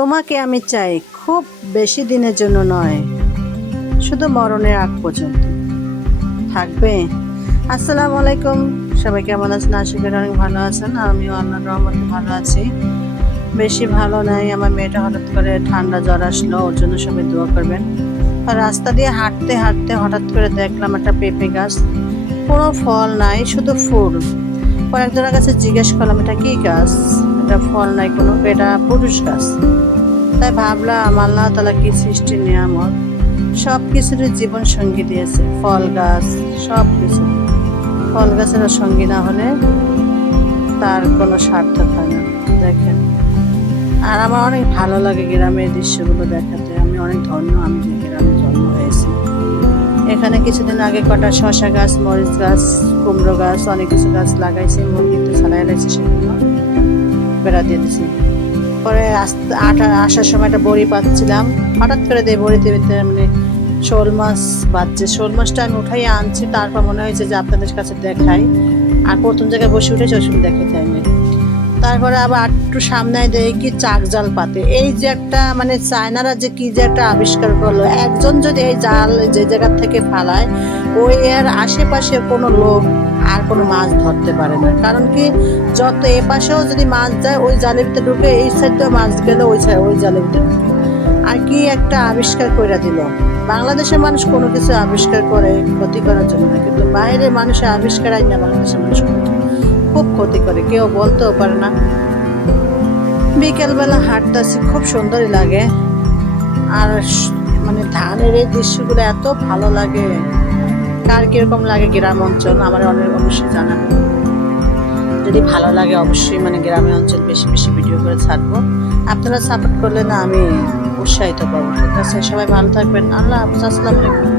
তোমাকে আমি চাই খুব বেশি দিনের জন্য নয়, শুধু মরণের আগ পর্যন্ত থাকবে। আসসালামু আলাইকুম, সবাই কেমন আছেন? আশা করি অনেক ভালো আছেন। আমিও আল্লাহর রহমতে ভালো আছি। বেশি ভালো নাই, আমার মেয়েটা হঠাৎ করে ঠান্ডা জ্বর আসলো, ওর জন্য সবাই দোয়া করবেন। আর রাস্তা দিয়ে হাঁটতে হাঁটতে হঠাৎ করে দেখলাম একটা পেঁপে গাছ, কোনো ফল নাই, শুধু ফুল। পর একজনের কাছে জিজ্ঞেস করলাম এটা কি গাছ, এটা ফল নাই কোনো, এটা পুরুষ গাছ। তাই ভাবলাম আল্লাহ তাআলা কি সৃষ্টি নিয়ামত, সব কিছুর জীবন সঙ্গী দিয়েছে। ফল গাছ, সব কিছু। ফল গাছের সঙ্গী না হলে তার কোনো সার্থক হয় না। দেখেন, আর আমার অনেক ভালো লাগে গ্রামের দৃশ্যগুলো দেখাতে। আমি অনেক ধন্য, আমি যে গ্রামে জন্ম হয়েছি। এখানে কিছুদিন আগে কটা শশা গাছ, মরিচ গাছ, কুমড়ো গাছ, অনেক কিছু গাছ লাগাইছি। মুরগি তো ছাড়াই লাগছে, সেগুলো বেড়া দিয়ে দিছি। পরে আসার সময় একটা বড়ি পাচ্ছিলাম, হঠাৎ করে দেয় বড়িতে মানে শোল মাছ বাজছে। শোল মাছটা আমি উঠাইয়া আনছি, তারপর মনে হয়েছে যে আপনাদের কাছে দেখাই। আর প্রথম জায়গায় বসে উঠেছে, ওই সময় দেখাতে আমি। তারপরে আবার একটু সামনে দেয় কি চাক জাল পাতে। এই যে একটা মানে চায়নারা যে কি যে একটা আবিষ্কার করলো, একজন যদি এই জাল যে জায়গা থেকে ফালায়, ওই এর আশেপাশে কোনো লোক আর কোনো মাছ ধরতে পারে না। কারণ কি, যত এ পাশেও যদি মাছ যায় ওই জালের ভিতরে ঢুকে, এই সাইডেও মাছ গেলে ওই জালের ভিতরে ঢুকে। আর কি একটা আবিষ্কার করে দিল। বাংলাদেশের মানুষ কোনো কিছু আবিষ্কার করে ক্ষতি করার জন্য না, কিন্তু বাইরের মানুষের আবিষ্কার আই না বাংলাদেশের মানুষ খুব ক্ষতি করে, কেউ বলতেও পারে না। বিকেলবেলা হাঁটতেছি, খুব সুন্দরই লাগে। আর মানে ধানের এই দৃশ্যগুলো এত ভালো লাগে। কার কিরকম লাগে গ্রাম অঞ্চল আমার অনেক অবশ্যই জানাবেন। যদি ভালো লাগে অবশ্যই মানে গ্রামের অঞ্চল বেশি বেশি ভিডিও করে ছাড়বো। আপনারা সাপোর্ট করলে না আমি উৎসাহিত পাবো। ঠিক আছে, সবাই ভালো থাকবেন। আল্লাহ হাফেজ, আসসালামু আলাইকুম।